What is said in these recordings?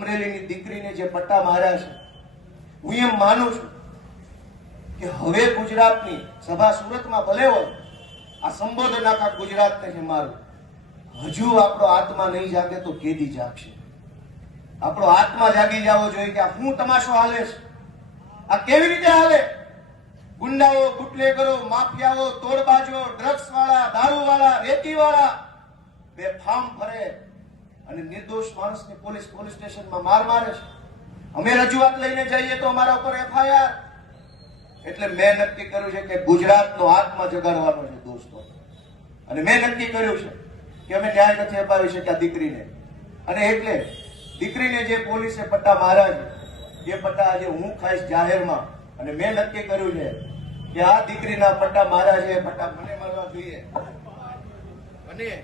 અમરેલીની દીકરીને જે પટ્ટા માર્યા છે હું એમ માનું છું કે હવે ગુજરાતની સભા સુરતમાં ભલે હોય આ સંબોધન આખા ગુજરાતને છે મારું હજુ આપણો આત્મા નહીં જાગે તો કેદી જાગશે આપણો આત્મા જાગી જવો જોઈએ કે હું તમાશો હાલે છે આ કેવી રીતે હાલે ગુંડાઓ બુટલેગરો માફિયાઓ તોડબાજો ડ્રગ્સ વાળા દારૂ વાળા રેતી વાળા બે ફાર્મ ફરે અને નિર્દોષ માણસને પોલીસ પોલીસ સ્ટેશનમાં માર મારે છે અમે રજૂઆત લઈને જઈએ તો અમારા ઉપર એફઆઈઆર એટલે મેં નક્કી કર્યું છે કે ગુજરાતનો આત્મા જગાડવાનો છે દોસ્તો અને મેં નક્કી કર્યું છે કે અમે ન્યાય નથી અપાવી શક્યા દીકરીને અને એટલે દીકરીને જે પોલીસે પટ્ટા માર્યા છે એ પટ્ટા આજે હું ખાઈશ જાહેરમાં અને મેં નક્કી કર્યું છે કે આ દીકરીના પટ્ટા મારા છે એ પટ્ટા મને મારવા જોઈએ અને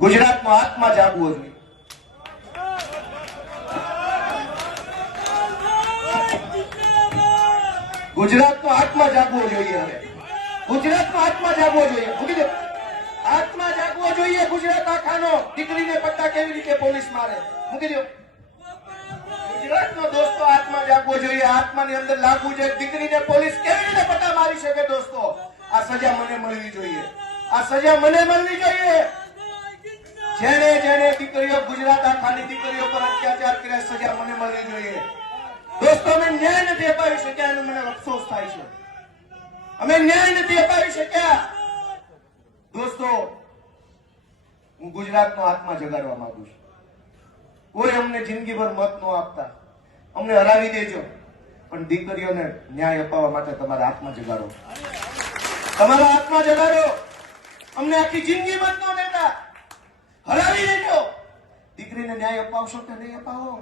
गुजरात માં આત્મા જાગવો જોઈએ ગુજરાત માં આત્મા જાગવો જોઈએ ગુજરાત તો આત્મા જાગવો જોઈએ હવે ગુજરાત માં આત્મા જાગવો જોઈએ મગજી આત્મા જાગવો જોઈએ ગુજરાત આખાનો દીકરીને પટ્ટા કેવી રીતે પોલીસ मारे મગજીઓ ગુજરાત ના દોસ્તો આત્મા જાગવો જોઈએ આત્મા ની અંદર લાગુ જોઈએ કે દીકરીને પોલીસ કેવી રીતે પટ્ટા મારી શકે દોસ્તો આ સજા મને મળવી જોઈએ આ સજા મને મળવી જોઈએ જેને જેને દીકરીઓ ગુજરાત આખાની દીકરીઓ પર અત્યાચાર કર્યા સજા મને મળવી જોઈએ દોસ્તો અમે ન્યાય નથી અપાવી શક્યા એનો મને અફસોસ થાય છે અમે ન્યાય નથી અપાવી શક્યા દોસ્તો હું ગુજરાતનો આત્મા જગાડવા માંગુ છું કોઈ અમને જિંદગીભર મત ન આપતા અમને હરાવી દેજો પણ દીકરીઓને ન્યાય અપાવવા માટે તમારા આત્મા જગાડો તમારા આત્મા જગાડો અમને આખી જિંદગી મત ન દેતા દીકરીને ન્યાય અપાવશો કે નહીં અપાવો